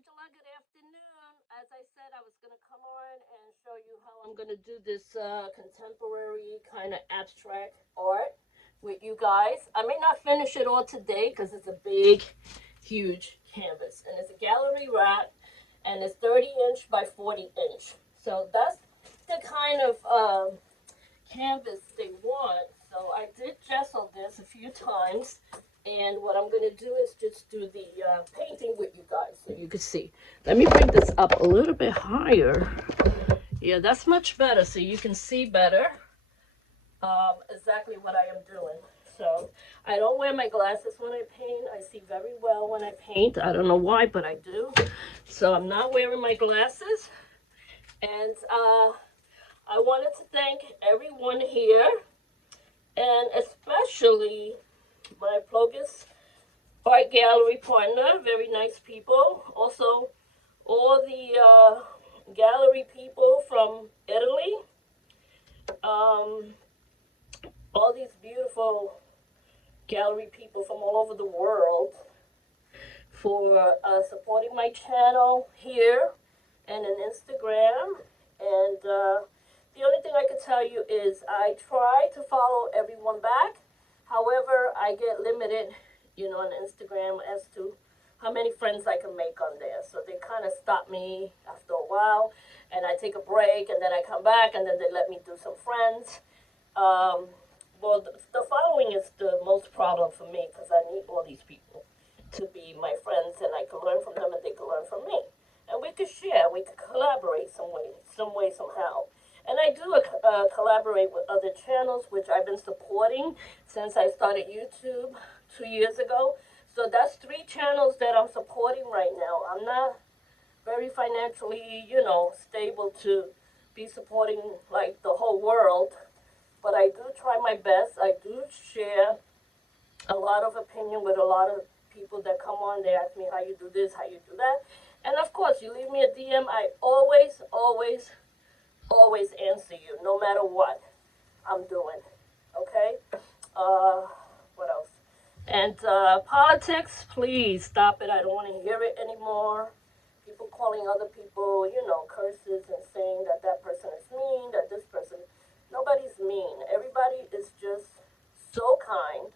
Angela. Good afternoon. As I said, I was going to come on and show you how I'm going to do this contemporary kind of abstract art with you guys. I may not finish it all today because it's a big, huge canvas. And it's a gallery wrap and it's 30-inch by 40-inch. So that's the kind of canvas they want. So I did gesso this a few times. And what I'm going to do is just do the painting with you guys so you can see. Let me bring this up a little bit higher. Yeah, that's much better so you can see better exactly what I am doing. So I don't wear my glasses when I paint. I see very well when I paint. I don't know why, but I do. So I'm not wearing my glasses. And I wanted to thank everyone here, and especially my Plogus art gallery partner, very nice people. Also, all the gallery people from Italy, um, all these beautiful gallery people from all over the world for supporting my channel here and on Instagram. And the only thing I can tell you is I try to follow everyone back. However, I get limited, on Instagram as to how many friends I can make on there. So they kind of stop me after a while, and I take a break, and then I come back, and then they let me do some friends. Um, well, the following is the most problem for me because I need all these people to be my friends, and I can learn from them, and they can learn from me, and we could share, we could collaborate some way, somehow. And I do collaborate with other channels, which I've been supporting since I started YouTube 2 years ago. So that's three channels that I'm supporting right now. I'm not very financially, stable to be supporting like the whole world, but I do try my best. I do share a lot of opinion with a lot of people that come on. They ask me how you do this, how you do that. And of course, you leave me a DM. I always, always, always answer you, no matter what I'm doing. Okay? Uh, what else? And politics, please stop it. I don't want to hear it anymore. People calling other people, curses and saying that that person is mean, that this person. Nobody's mean. Everybody is just so kind,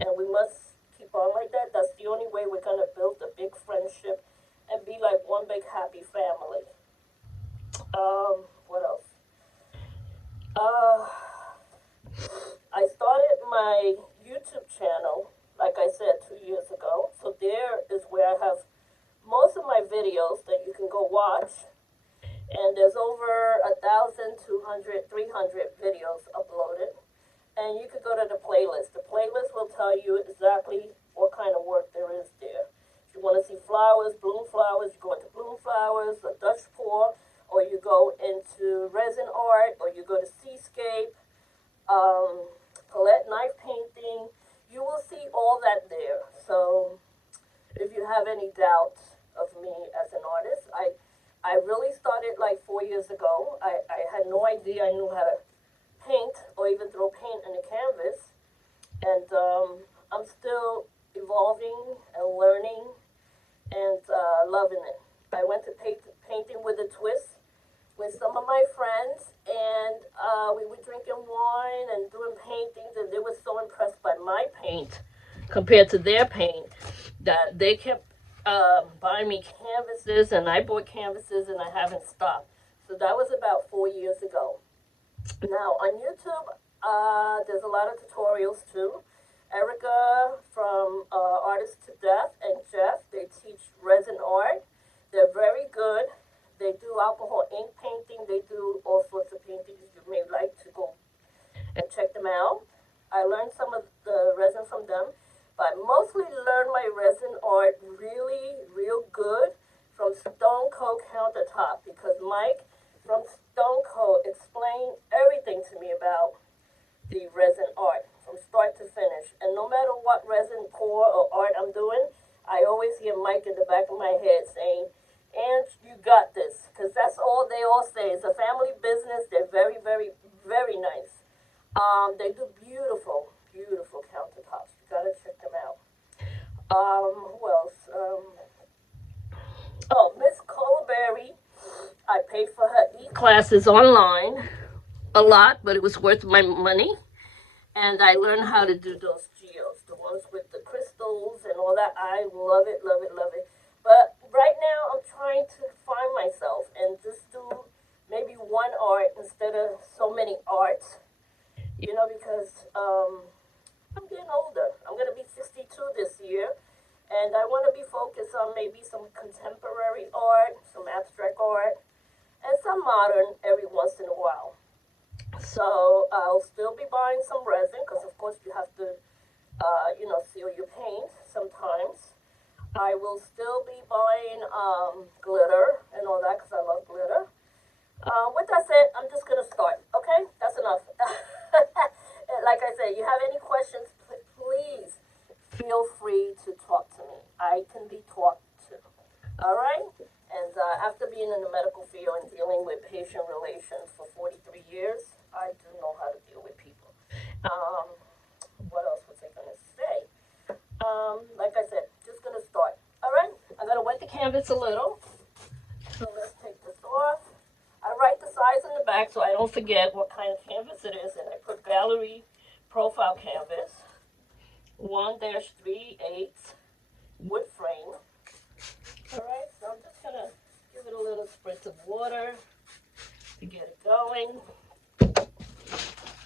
and we must keep on like that. That's the only way we're gonna build a big friendship and be like one big happy family. What else? Uh, I started my YouTube channel, like I said, 2 years ago. So there is where I have most of my videos that you can go watch. And there's over 1,200, 300 videos uploaded. And you could go to the playlist. The playlist will tell you exactly what kind of work there is there. If you want to see flowers, bloom flowers, you go into bloom flowers, a Dutch pour, or you go into resin art, or you go to seascape, palette knife painting. You will see all that there. So if you have any doubts of me as an artist, I really started like 4 years ago. I had no idea I knew how to paint or even throw paint in a canvas. And I'm still evolving and learning and loving it. I went to painting with a twist with some of my friends, and we were drinking wine and doing paintings, and they were so impressed by my paint compared to their paint that they kept buying me canvases, and I bought canvases, and I haven't stopped. So that was about 4 years ago. Now on YouTube, there's a lot of tutorials too. Erica from Artist to Death and Jeff, they teach resin art. They're very good. They do alcohol ink painting. They do all sorts of paintings. You may like to go and check them out. I learned some of the resin from them, but mostly learned my resin art really, real good from Stone Cold Countertop because Mike from Stone Cold explained everything to me about the resin art from start to finish. And no matter what resin pour or art I'm doing, I always hear Mike in the back of my head saying, "And you got this," because that's all they all say. It's a family business. They're very, very, very nice. They do beautiful, beautiful countertops. You gotta check them out. Who else? Oh, Miss Colberry, I paid for her e-classes online a lot, but it was worth my money. And I learned how to do those geos, the ones with the crystals and all that. I love it, love it, love it. But right now, I'm trying to find myself and just do maybe one art instead of so many arts, because I'm getting older. I'm going to be 62 this year, and I want to be focused on maybe some contemporary art, some abstract art, and some modern every once in a while. So I'll still be buying some resin because, of course, you have to, seal your paint sometimes. I will still be buying glitter and all that because I love glitter. With that said, I'm just gonna start. Okay, that's enough. Like I said, you have any questions? Please feel free to talk to me. I can be talked to. All right. And after being in the medical field and dealing with patient relations for 43 years, I do know how to deal with people. Um, what else was I gonna say? Like I said, just gonna start. All right. I'm gonna wet the canvas a little. So let's take this off. I write the size in the back so I don't forget what kind of canvas it is, and I put gallery profile canvas, 1-3/8 wood frame. All right, so I'm just gonna give it a little spritz of water to get it going,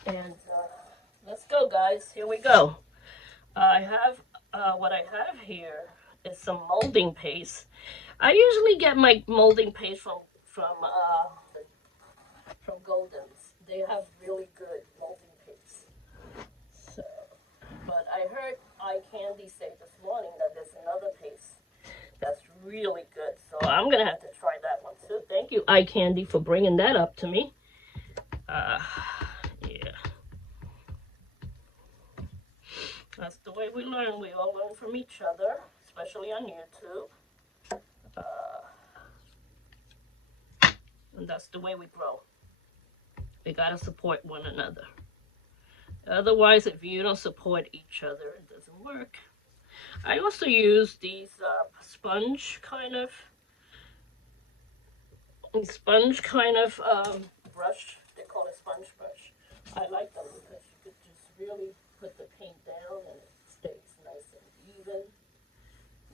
and let's go, guys. Here we go. I have what I have here is some molding paste. I usually get my molding paste from Golden's. They have really good molding paste. So, but I heard Eye Candy say this morning that there's another paste that's really good. So I'm gonna have to try that one too. Thank you, Eye Candy, for bringing that up to me. Uh, yeah, that's the way we learn. We all learn from each other, especially on YouTube. Uh, and that's the way we grow. We gotta support one another. Otherwise, if you don't support each other, it doesn't work. I also use these sponge kind of brush. They call it sponge brush. I like them because you could just really put the paint down and it stays nice and even.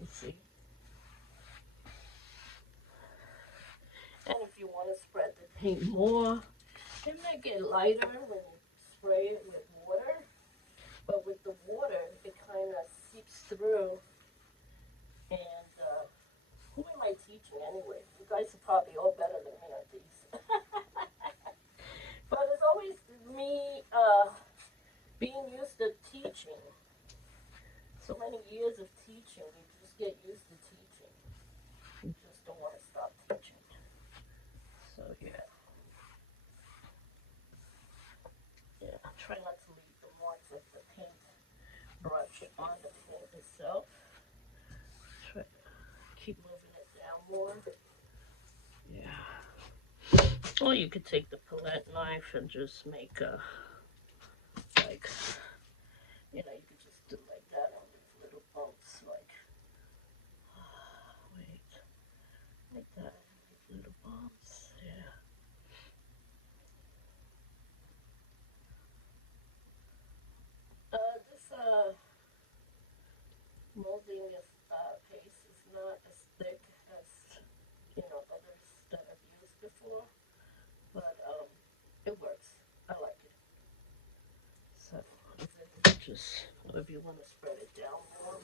You see. And if you want to spread the paint more, it may get lighter when you spray it with water. But with the water, it kind of seeps through. And who am I teaching anyway? You guys are probably all better than me at these. But it's always me being used to teaching. So many years of teaching, you just get used to teaching. You just don't want to stop teaching. So yeah. Try not to leave the marks of the paint brush on the paint itself. Try to keep moving it down more. Yeah. Or you could take the palette knife and just make like, you could just do like that on these little bumps, wait, like that, little bumps, yeah. This molding paste is not as thick as others that I've used before, but it works. I like it. So just if you want to spread it down more,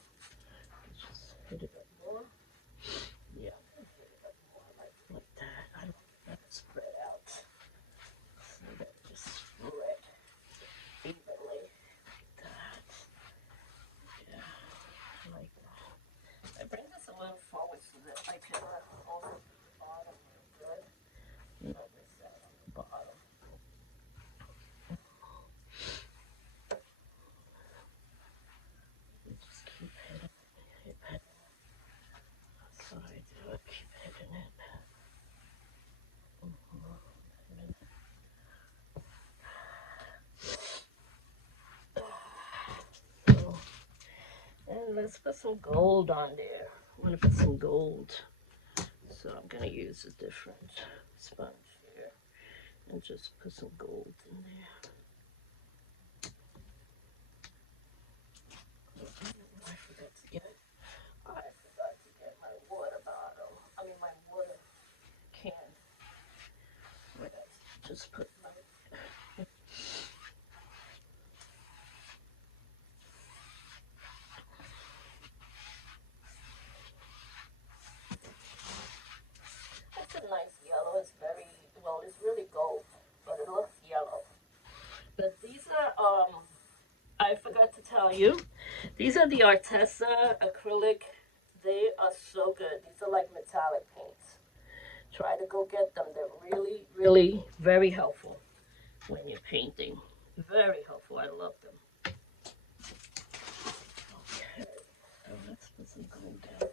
just hit it up more. Yeah, I'm gonna hit it up more like that. I don't let it spread out. So that just spread evenly. Like that. Yeah, I like that. I bring this a little forward so that I can also do the bottom real good. Not miss that on the bottom. You just keep hitting it. That's what I do. I keep hitting it. And let's put some gold on there. I'm gonna put some gold So I'm going to use a different sponge here and just put some gold in there. I forgot to get my water bottle. I mean my water can. Where I just put my It's a nice yellow. It's very well. It's really gold, but it looks yellow. But these are I forgot to tell you. These are the Artesa acrylic. They are so good. These are like metallic paints. Try to go get them. They're really, really very helpful when you're painting. Very helpful. I love them. Okay, so let's put some gold down here.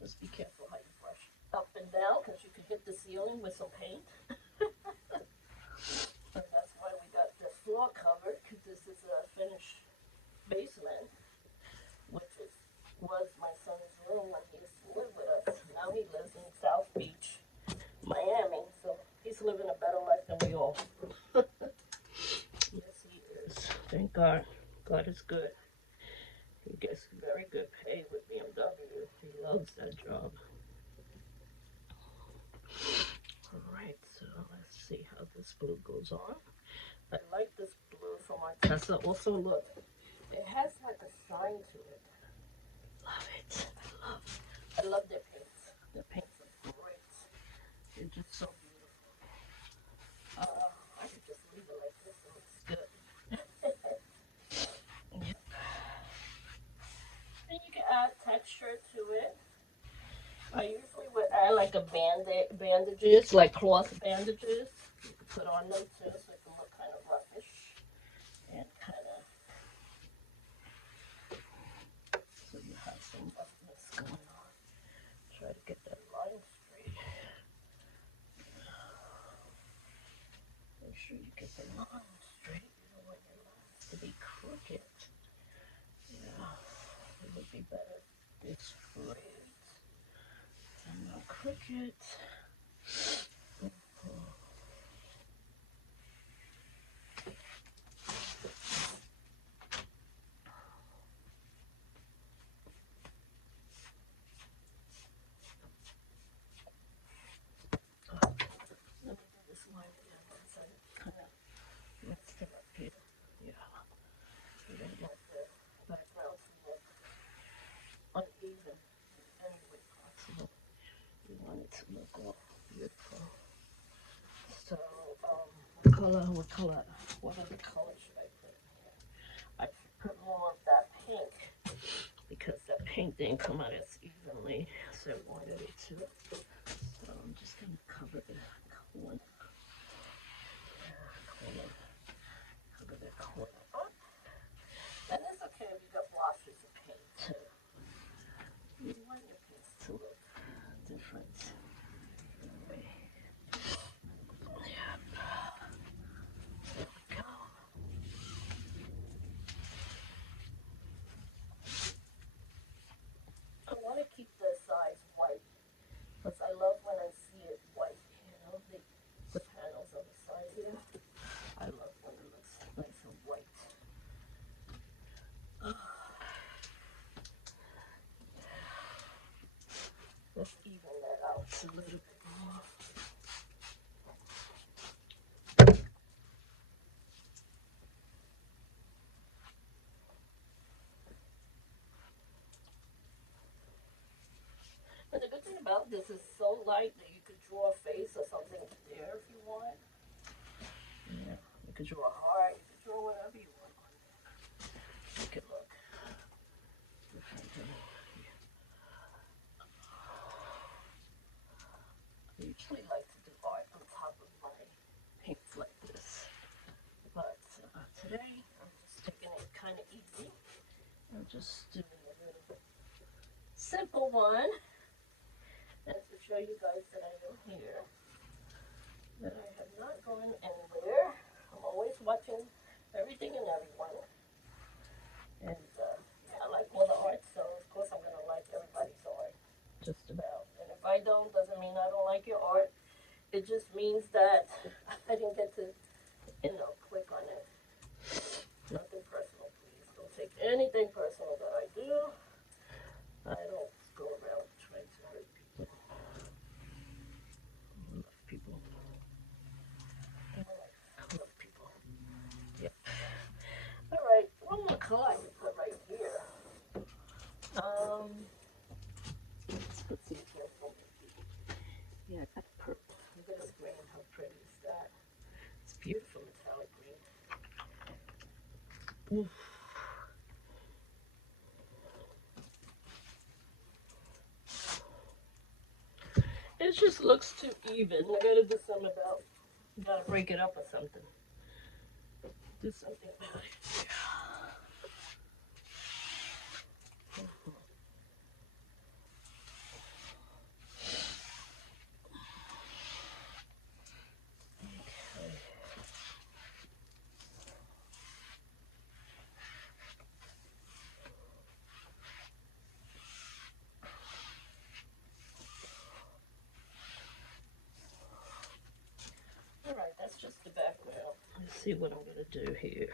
Just be careful how you brush up and down because you could hit the ceiling with some paint. And that's why we got the floor covered, because this is a finished basement, which was my son's room when he used to live with us. Now he lives in South Beach, Miami, so he's living a better life than we all. Yes, he is. Thank God. God is good. He gets very good pay with BMW. He loves that job. All right, so let's see how this blue goes on. I like this blue from Artesa. Also, look, it has like a shine to it. Love it. I love their paints. Their paints are great. They're just so beautiful. I could just leave it like this. It looks good. Yep. And you can add texture to it. I usually would add like a bandages, like cloth bandages. You can put on them too, so it can look kind of roughish and kind of so you have some roughness going on. Try to get that line straight. Make sure you get the line straight. You don't want your lines to be crooked. Yeah, it would be better this straight and not crooked. Let me do this line again since I kind of messed it up here. Yeah, we don't want the background to look uneven in any way possible. We want it to look all beautiful. So, what other color should I put in here? I put more of that pink because that pink didn't come out as evenly as I wanted it to. So I'm just going to cover the corner. Cover the corner up. And it's okay if you got blotches of paint too. You want your paints to look different. Yep. There we go. I want to keep the sides white because I love when I see it white, the panels on the side here. I love when it looks nice and white. Let's even that out a little bit more. And the good thing about this is so light that you could draw a face or something there if you want. Yeah, you could draw a heart, you could draw whatever you want on there. Make it look different. I usually like to do art on top of my paints like this. But today, I'm just taking it kind of easy. I'm just doing a little simple one. And to show you guys that I am here. that I have not gone anywhere. I'm always watching everything and everyone. And yeah, I like all the art, so of course I'm gonna like everybody's art, just about. And if I don't, doesn't mean I don't like your art. It just means that I didn't get to, click on it. Nothing personal, please. Don't take anything personal that I do. I don't go around trying to hurt people. I love people. I love people. Yep. All right. One more color I can put right here. Let's put some purple. Yeah, I got purple. Look at this green. How pretty is that? It's beautiful metallic green. Oof. It just looks too even. I gotta do something about. Gotta break it up or something. Do something about it. All right, that's just the background. Let's see what I'm gonna do here.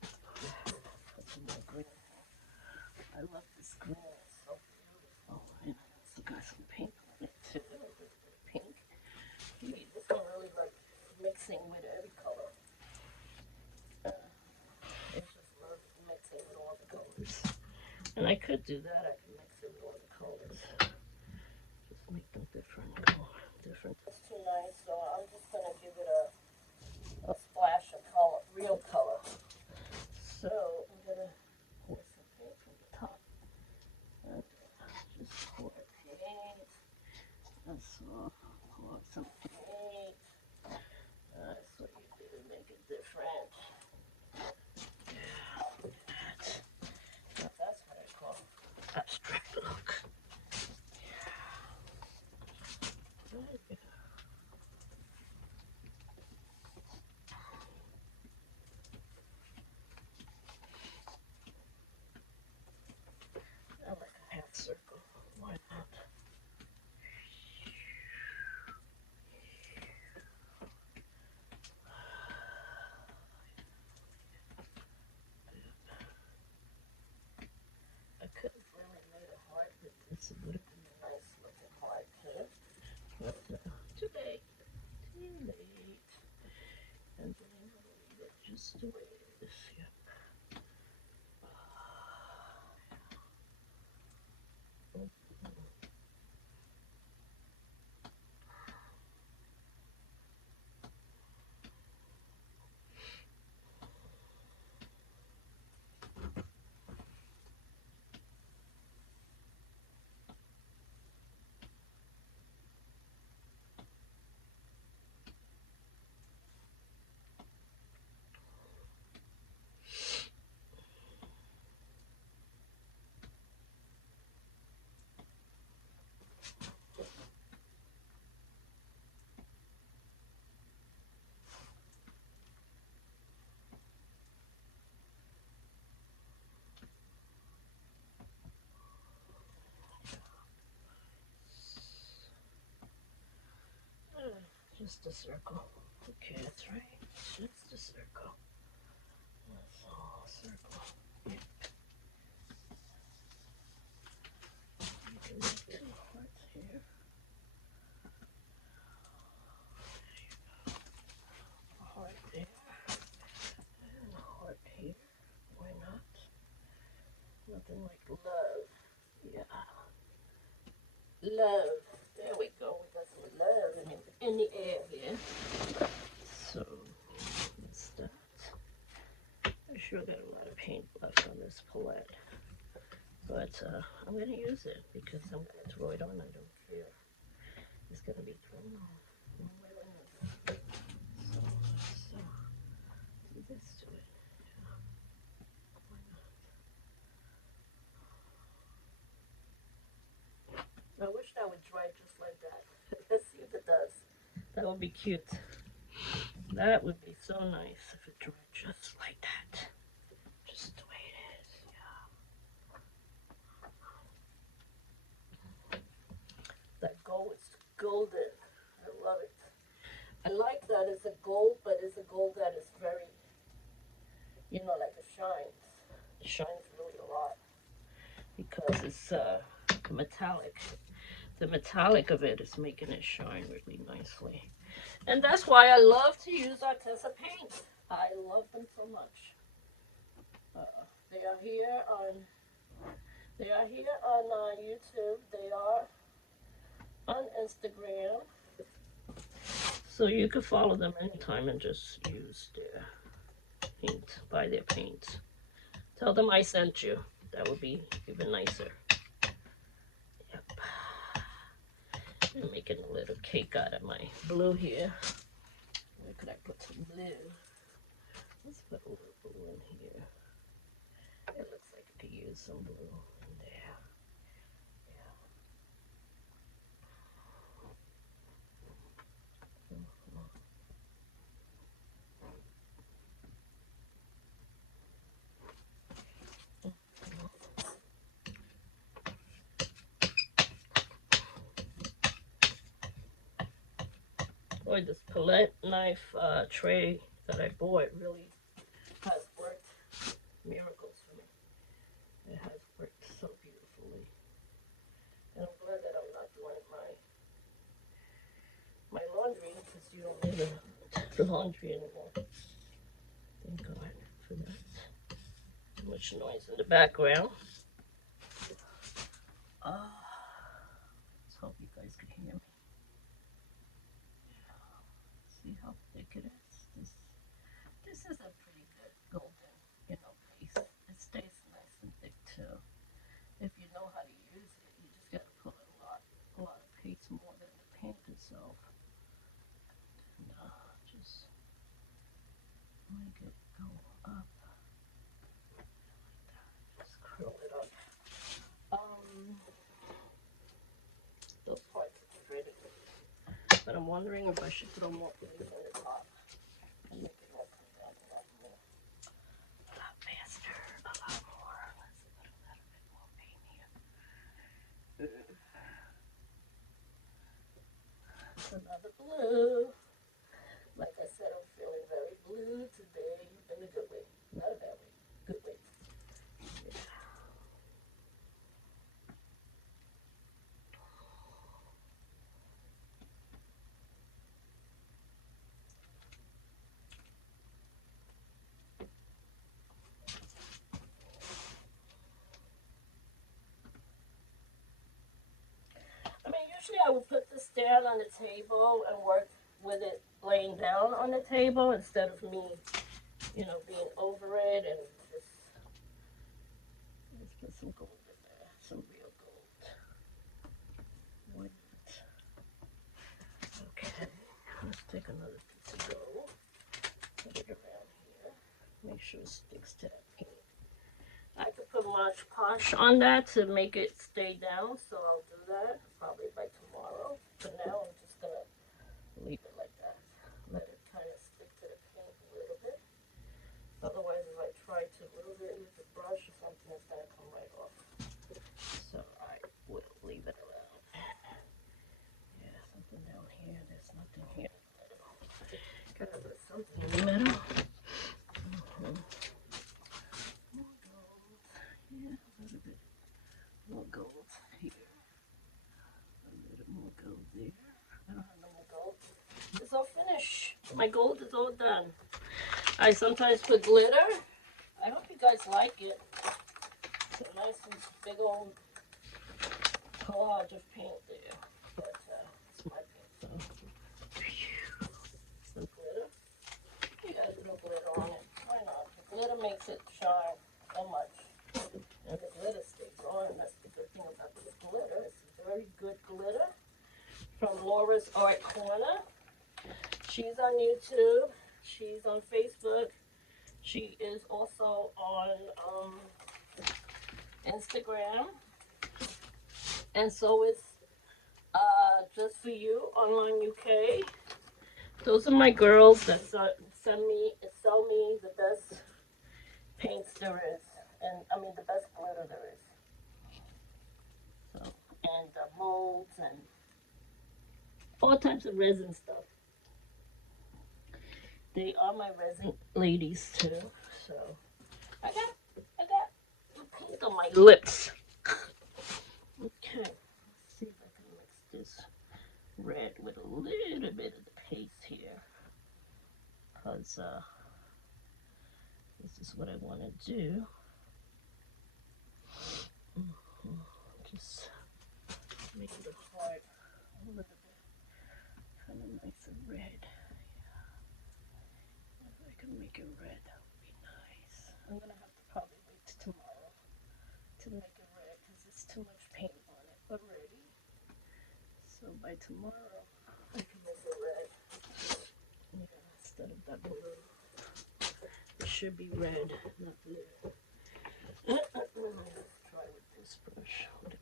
Put some more green. I love this green. It's so beautiful. And I also got some pink on it too. A little bit of pink. This one really like mixing with every color. It's just love mixing with all the colors. And I could do that. I can mix it with all the colors. Just make them different. Different. It's too nice, so I'm just gonna give it a splash of color, real color. So I'm gonna pour some paint from the top. And just pour paint. That's all. Pour some paint. So you can make it different. Yeah, that's what I call abstract look. Yeah. I like a half circle. Why not? I could have really made a heart with this. It would have been a nice looking heart too. But too late. Too late. And then I'm going to leave it just the way it is. Yep. Just a circle. Okay, that's right. Just a circle. That's all a circle. Yep. You can make 2 hearts here. A heart there. And a heart here. Why not? Nothing like love. Yeah. Love. There we go. We got some love in the air here. So let's start. I sure got a lot of paint left on this palette. But I'm going to use it because I'm going to throw it on. I don't care. It's going to be thrown on one way or another. So do this to it. Yeah. Why not? I wish that would dry just like that. Let's see if it does. That would be cute. That would be so nice if it dried just like that. Just the way it is. Yeah. That gold is golden. I love it. I like that it's a gold, but it's a gold that is very, like it shines. It shines really a lot because it's metallic. The metallic of it is making it shine really nicely. And that's why I love to use Arteza paints. I love them so much. They are here on YouTube. They are on Instagram. So you can follow them anytime and just use their paint, buy their paint. Tell them I sent you. That would be even nicer. Yep. I'm making a little cake out of my blue here. Where could I put some blue? Let's put a little blue in here. It looks like I could use some blue in there. Boy, this palette knife tray that I bought really has worked miracles for me. It has worked so beautifully. And I'm glad that I'm not doing my laundry because you don't need the laundry anymore. Thank God for that. Too much noise in the background. Let's hope you guys can hear me. See how thick it is? This is a pretty good golden, base. It stays nice and thick too. If you know how to use it, you just gotta put a lot of paste more than the paint itself. And just make it go up like that. Just curl it up. Those parts are pretty. But I'm wondering if I should throw more paint on the top and make it all come down a lot more. A lot faster, a lot more. Let's put a little bit more paint here. Another blue. Like I said, I'm feeling very blue today in a good way. Not a bad way. Good way. Yeah. I mean, usually I would put this down on the table and work with it laying down on the table instead of me, being over it and just, let's put some gold in there, some real gold. Why not? Okay, let's take another piece of gold, put it around here, make sure it sticks to that paint. I could put Mod Podge on that to make it stay down, so I'll do that probably by tomorrow. For now, I'm just going to leave it like that. Let it kind of stick to the paint a little bit. Otherwise, if I try to move it with the brush or something, it's going to come right off. So I will leave it around. Yeah, something down here. There's nothing here in the middle. Gotta put something in the middle. Yeah, a little bit more gold here. A little more gold there. I don't have no more gold. It's all finished. My gold is all done. I sometimes put glitter. I hope you guys like it. It's a nice big old collage of paint there. But it's my paint, so. Some glitter. You got a little glitter on it. Why not? The glitter makes it shine so much. And the glitter stays on. That's the good thing about this glitter. It's very good glitter from Laura's Art Corner. She's on YouTube. She's on Facebook. She is also on Instagram. And so is Just For You Online UK. Those are my girls that sell me the best paints there is, and I mean the best glitter there is. So, and molds and all types of resin stuff. They are my resin ladies too. So I got paint on my lips. Okay, let's see if I can mix this red with a little bit of the paste here, cause this is what I want to do. Just make it a heart a little bit, kind of nice and red. Yeah, if I can make it red, that would be nice. I'm gonna have to probably wait till tomorrow to make it red because there's too much paint on it already. So by tomorrow, I can make it red. Yeah, instead of that blue. It should be red, not blue. Let's try with this brush. With a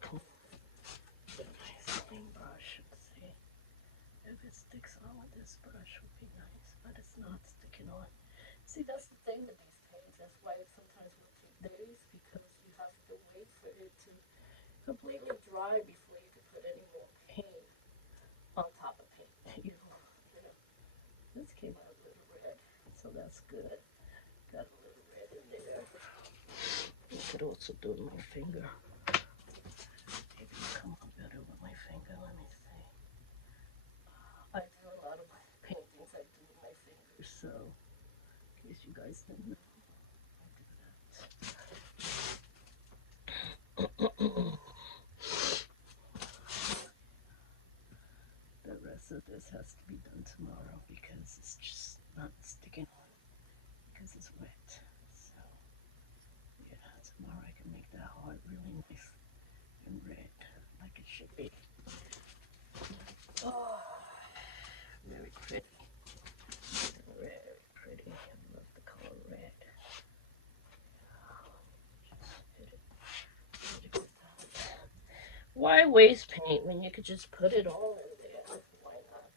nice clean brush. Let's see if it sticks on with this brush. Would be nice, but it's not sticking on. See, that's the thing with these paints. That's why it sometimes will take days because you have to wait for it to completely dry before you can put any more paint on top of paint. You know. This came out a little red, so that's good. Got a little red in there. I could also do my finger. Maybe it'll come out better with my finger. Let me see. I do a lot of my paintings. I do with my fingers, so in case you guys didn't know, I do that. The rest of this has to be done tomorrow because it's just not sticking on because it's wet. So yeah, tomorrow I can make that heart really nice and red like it should be. Oh, very pretty. Very pretty. I love the color red. Why waste paint when you could just put it all in there? Why not?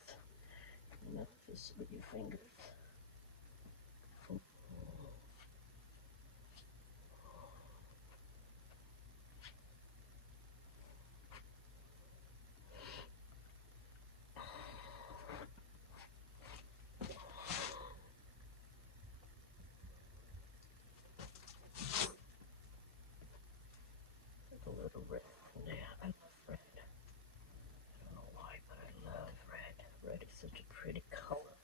You know, just with your fingers. A little red in there. I love red. I don't know why, but I love red. Red is such a pretty color.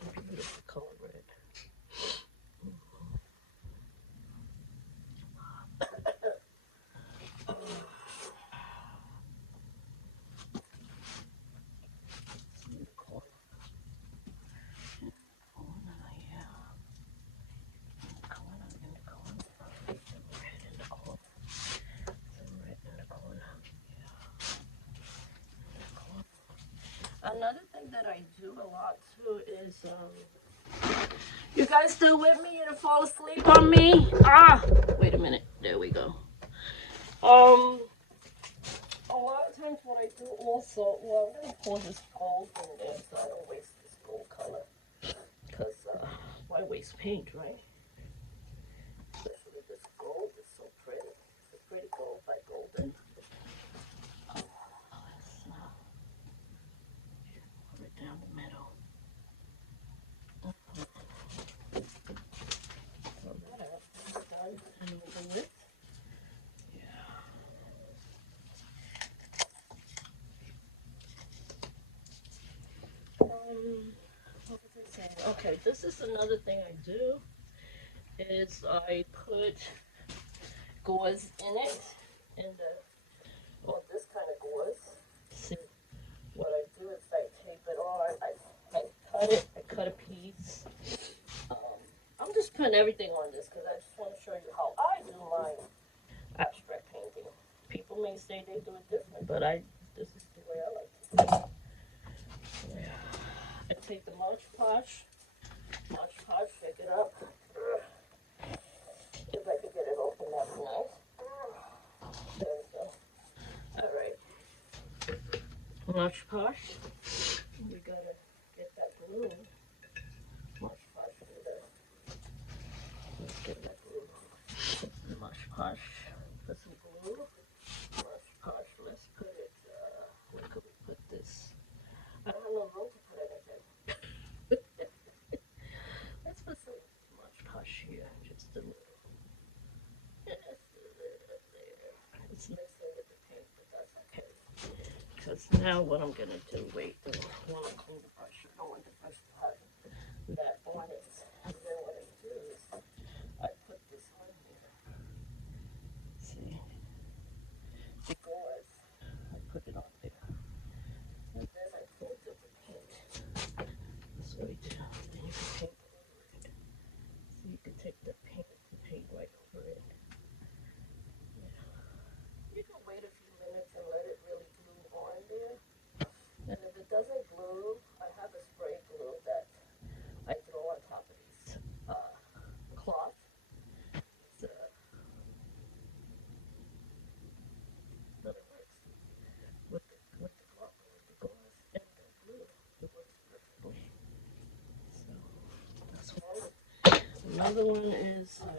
Such a beautiful color, red. In the corner. In the corner, yeah. In the corner, in the corner. Some red in the corner. Some red in the corner. Yeah. In the corner. Another thing that I do a lot too is you guys still with me? You didn't fall asleep on me? Wait a minute. There we go. A lot of times what I do also, well, I'm gonna pour this gold in there so I don't waste this gold color. Because why waste paint, right? Especially this gold is so pretty. It's a pretty gold by golden. Let's pour it down the middle. So that's done and over with. Yeah. What was I saying? Okay, this is another thing I do is I put gauze in it, in the, well, this kind of gauze. See, what I do is I tape it on, I cut a piece. Um, I'm just putting everything on this because I just want to show you how I do my abstract painting. People may say they do it different, but this is the way I like to do it. Yeah. I take the Mod Podge, pick it up. If I could get it open, that'd be nice. There we go. All right. Mod Podge. We gotta get that glue. Mush Posh do that. Let's get that glue. Mush Posh. Put some glue. Mush Posh. Let's put it, where could we put this? I don't have no room to put anything. Let's put some Mush Posh here. Just a little. Just a little there. It's mixing with the paint, but that's okay. Because now what I'm going to do, wait, I want to clean the brush. I don't want the brush to have that on it. And then what I do is I put this on here. See? Because I put it on there. And then I paint it with paint. This way too. And you can paint over it. So you can take the paint and paint right over it. Yeah. You can wait a few minutes and let it really glue on there. And if it doesn't glue, I have a spray glue that I throw on top of these cloth. It's, but it works with the cloth, with the glass, and the glue. It works perfectly. So that's one. Another one is I'm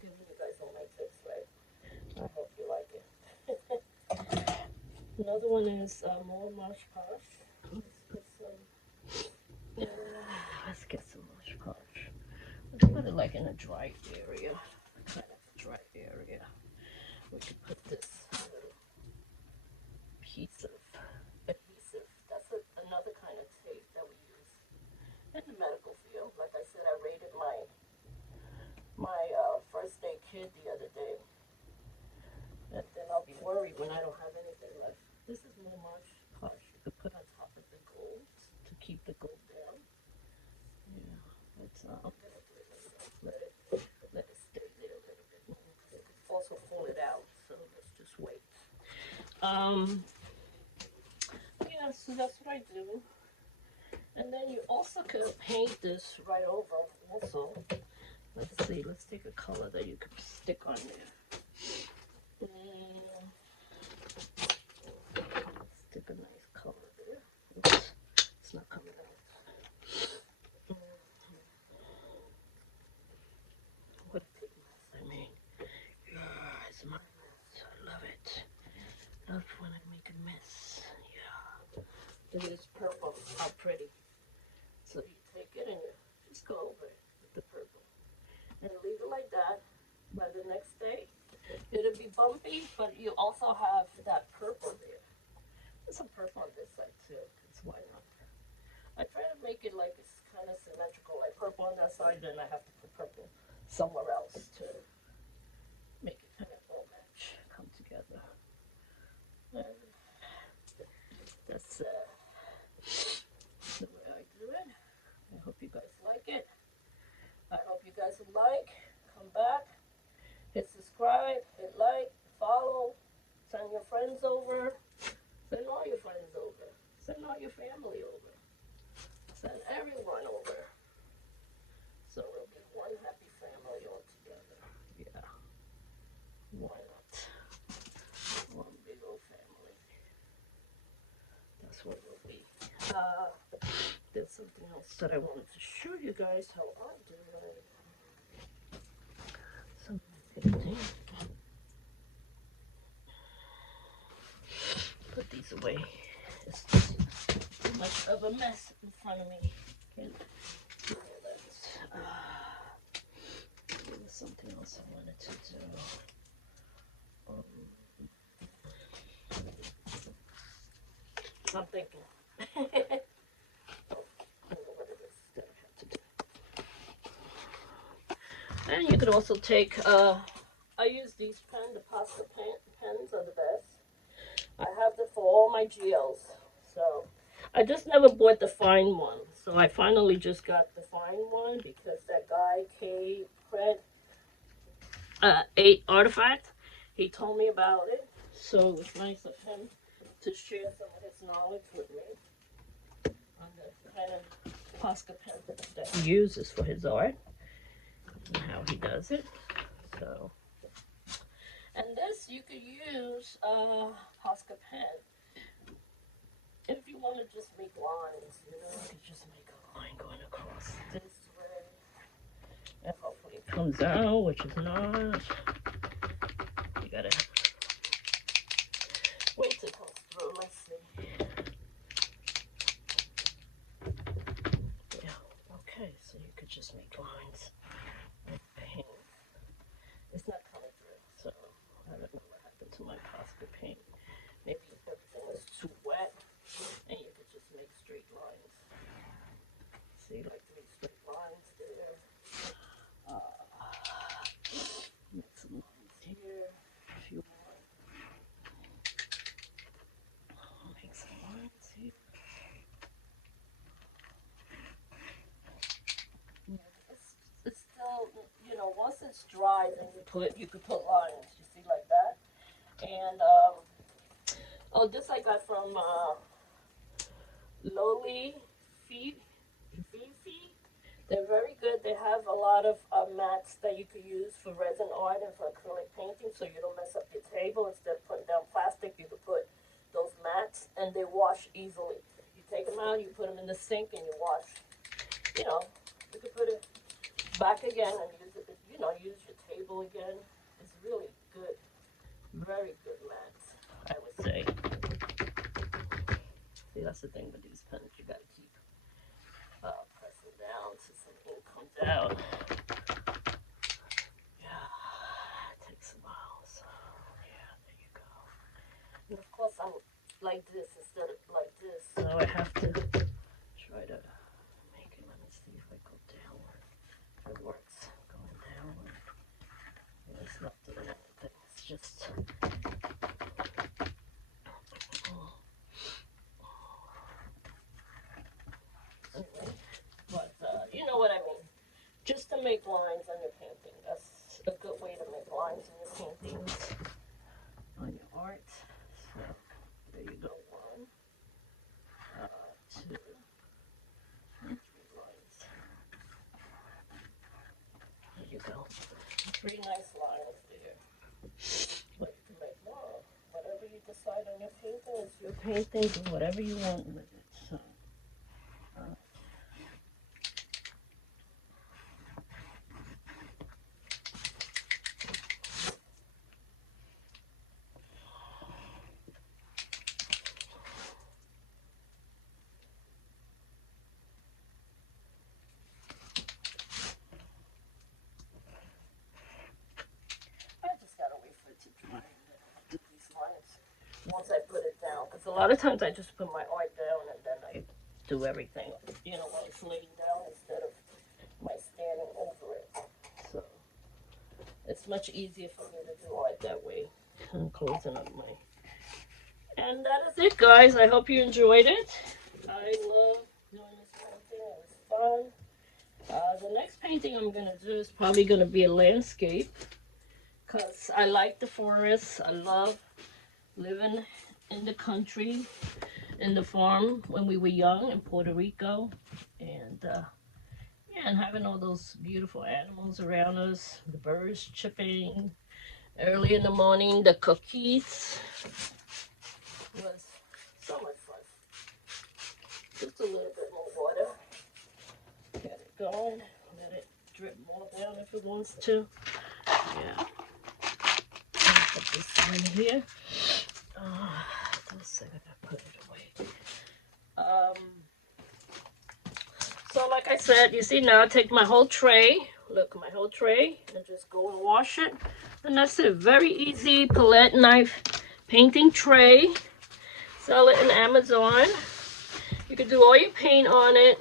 giving you guys all my tips, right? I hope you like it. Another one is more Mosh Posh. Let's put some. Let's get some Mosh Posh. Let's put it like in a dry area, kind of a dry area. We could put this little piece of adhesive. That's another kind of tape that we use in the medical field. Like I said, I rated my first aid kit the other day, and then I'll be worried when I don't have anything left. This is more Mosh Posh. You could put on top of the gold to keep the gold down. Yeah, but I'm gonna do it later. Let it stay there a little bit more because it could also pull it out. So let's just wait. Yeah, so that's what I do. And then you also could paint this right over also. Let's see, let's take a color that you could stick on there. Stick a nice color there. Oops, it's not coming out. What a big mess I made. Yeah, it's my mess. I love it. Love when I make a mess. Yeah. Look at this purple, how pretty. So you take it and you just go over it with the purple. And leave it like that. By the next day, it'll be bumpy, but you also have that purple there. There's some purple on this side too, because why not? I try to make it like it's kind of symmetrical, like purple on that side, then I have to put purple somewhere else to make it kind of all match, come together. And that's the way I do it. I hope you guys like it. I hope you guys like. Come back, hit subscribe, hit like, follow, send your friends over, send all your friends over, send all your family over, send everyone over. So we'll be one happy family all together. Yeah. Why not? One big old family. That's what we'll be. There's something else that I wanted to show you guys how I do it. Some painting. Put these away. It's just too much of a mess in front of me. Can't do all that. There was something else I wanted to do. I'm thinking. I know what it is that I have to do. And you could also take, I use these pens, the pasta pens are the best. I have them for all my GLs. So I just never bought the fine one. So I finally just got the fine one because that guy, K. Cred, 8 Artifact, he told me about it. So it was nice of him to share some of his knowledge with me on the kind of Posca pen that he uses for his art and how he does it. So, and this you could use Posca pen If you want to just make lines, you know, you can just make a line going across this way. And hopefully it comes out, which is not. You gotta wait till it comes through. Let's see. Yeah, okay, so you could just make lines and paint. It's not coming through, so I don't know what happened to my Posca paint. Maybe everything was too wet, and you could just make straight lines. See, like 3 straight lines there. Make some lines here if you want. Make some lines here. Yeah, it's still, you know, once it's dry, then you could put lines. You see, like that. And oh, this I got from Lowly Feet. Fifi. They're very good. They have a lot of mats that you could use for resin art and for acrylic painting, so you don't mess up your table. Instead of putting down plastic, you could put those mats, and they wash easily. You take them out, you put them in the sink, and you wash. You know, you could put it back again and use it. You know, use your table again. It's really good, very good mats, I would say. See, that's the thing with these pens. You gotta keep pressing down so some ink comes out. Yeah, it takes a while. So, yeah, there you go. And of course, I'm like this instead of like this, so I have to try to make it. Let me see if I go downward. If it works. Going downward. It's not doing anything. It's just. Anyway, but you know what I mean. Just to make lines on your painting. That's a good way to make lines on your paintings, on your art. So there you go. 1, 2, 3 lines. There you go. 3 nice lines there. But you can make more. Whatever you decide on your painting is your painting. Do whatever you want with it. So. I just gotta wait for it to dry and then I'll do these lines once I put it down. Because a lot of times I just put my art down and then I do everything, you know, while it's laying down instead of my standing over it. So it's much easier for me to do art that way. I'm closing up my. And that is it, guys. I hope you enjoyed it. I love doing this painting. It was fun. The next painting I'm gonna do is probably gonna be a landscape. Because I like the forest. I love living in the country, in the farm when we were young in Puerto Rico. And yeah, and having all those beautiful animals around us, the birds chirping early in the morning, the cookies was so much fun. Just a little bit more water. Get it going. Let it drip more down if it wants to. Yeah. Put this in here. Just a second, I put it away. So like I said, you see now I take my whole tray, look, my whole tray, and just go and wash it. And that's it. Very easy palette knife painting tray. Sell it in Amazon. You can do all your paint on it.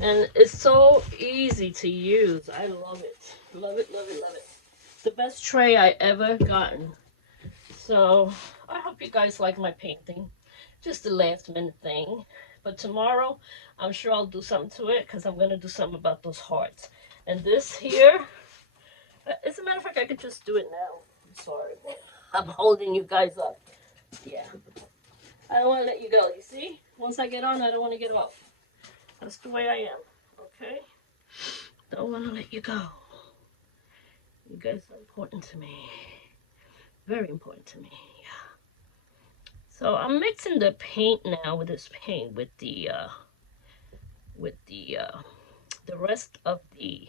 And it's so easy to use. I love it. Love it, love it, love it. The best tray I ever gotten. So I hope you guys like my painting. Just a last minute thing. But tomorrow, I'm sure I'll do something to it because I'm going to do something about those hearts. And this here, as a matter of fact, I could just do it now. I'm sorry. I'm holding you guys up. Yeah. I don't want to let you go, you see? Once I get on, I don't want to get off. That's the way I am, okay? Don't want to let you go. You guys are important to me. Very important to me, yeah. So I'm mixing the paint now with this paint with the rest of the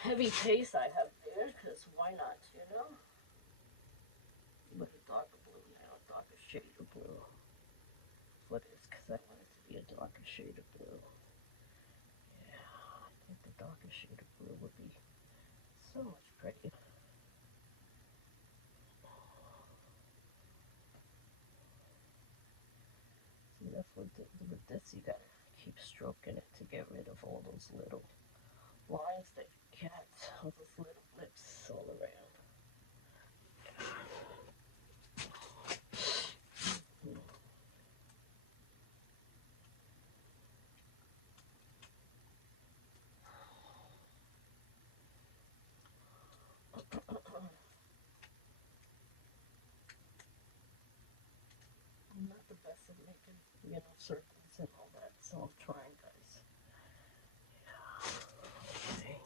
heavy paste I have there, because why not, you know? With a darker blue now, a darker shade of blue for this, because I want it to be a darker shade of blue. Yeah, I think the darker shade of blue would be so much prettier. See, that's what with this, you gotta keep stroking it to get rid of all those little lines that you get, all those little blips all around. I'm not the best at making, you know, circles and all that, so I'm trying, guys. Yeah. Okay.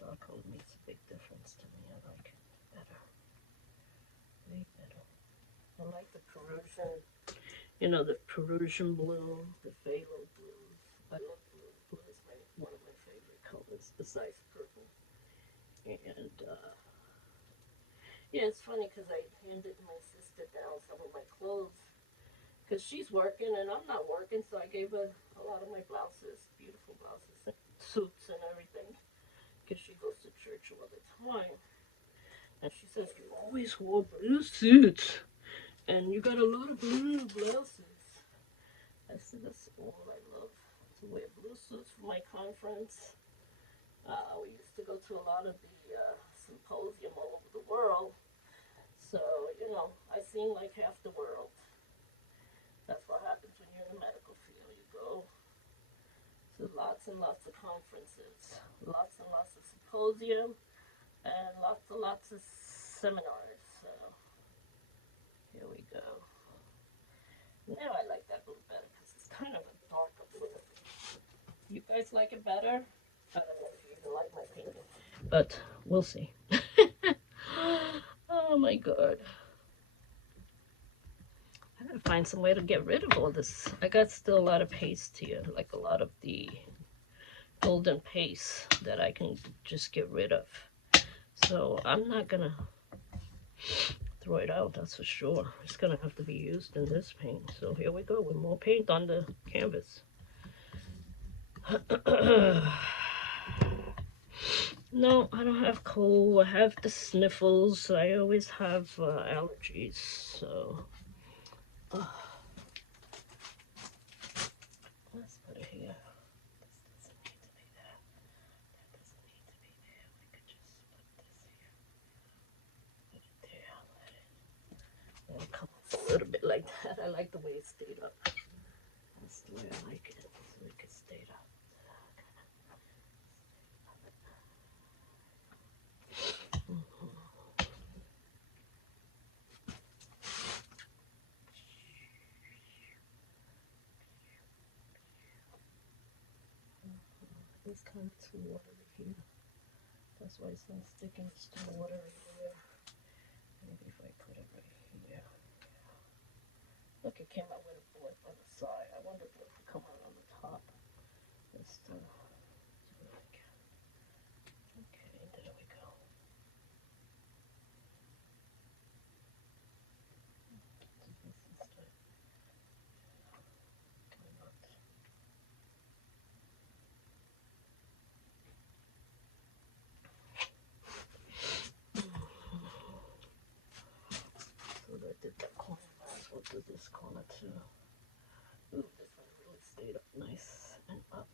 Dark color makes a big difference to me. I like it better. Way better. I like the Perusian, you know, the Perusian blue, the phthalo blues. I love blue. Blue is one of my favorite colors besides purple. And yeah, it's funny because I handed my sister down some of my clothes because she's working and I'm not working, so I gave her a lot of my blouses, beautiful blouses, and suits and everything, because she goes to church all the time. And she says, you always wore blue suits, and you got a lot of blue blouses. I said, that's all I love, to wear blue suits for my conference. We used to go to a lot of the symposium all over the world. So, you know, I seen like half the world. That's what happens when you're in the medical field. You go to lots and lots of conferences, lots and lots of symposium, and lots of seminars. So here we go. Now I like that blue better because it's kind of a darker blue. You guys like it better? I don't know if you even like my painting, but we'll see. Oh my god. I gotta find some way to get rid of all this. I got still a lot of paste here, like a lot of the golden paste that I can just get rid of. So I'm not gonna throw it out, that's for sure. It's gonna have to be used in this paint. So here we go with more paint on the canvas. No, I don't have cold. I have the sniffles. I always have allergies. So let's put it here. This doesn't need to be there. That doesn't need to be there. We could just put this here. Put it there. Let it come up a little bit like that. I like the way it stayed up. That's the way I like it. So it could stay up. It's kind of too watery here. That's why it's not sticking. It's too watery here. Maybe if I put it right here. Look, it came out with a blip on the side. I wonder if it will come out on the top. Let's do it again. Okay, there we go. So I did that corner. Might as well do this corner too. Ooh, this one really stayed up nice and up.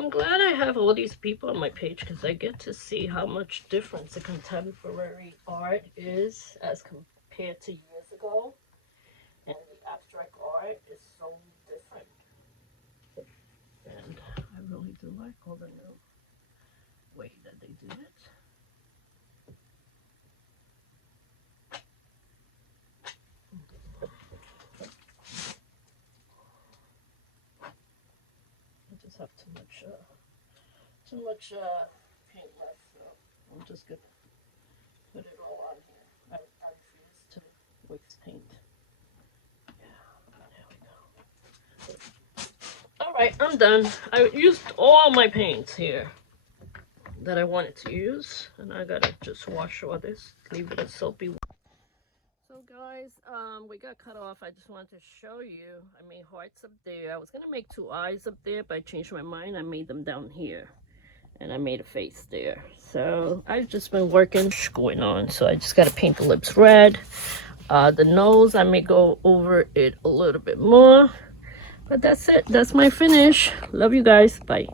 I'm glad I have all these people on my page because I get to see how much difference the contemporary art is as compared to years ago. And the abstract art is so different. And I really do like all the new way that they do it. I just have too much paint left, so I'm just gonna put it all on here. I refuse to waste paint. There we go. All right, I'm done. I used all my paints here that I wanted to use, and I gotta just wash all this, leave it a soapy. So guys, we got cut off. I just wanted to show you. I made hearts up there. I was gonna make two eyes up there, but I changed my mind. I made them down here, and I made a face there. So I've just been working going on. So I just gotta paint the lips red. The nose, I may go over it a little bit more, but that's it. That's my finish. Love you guys. Bye.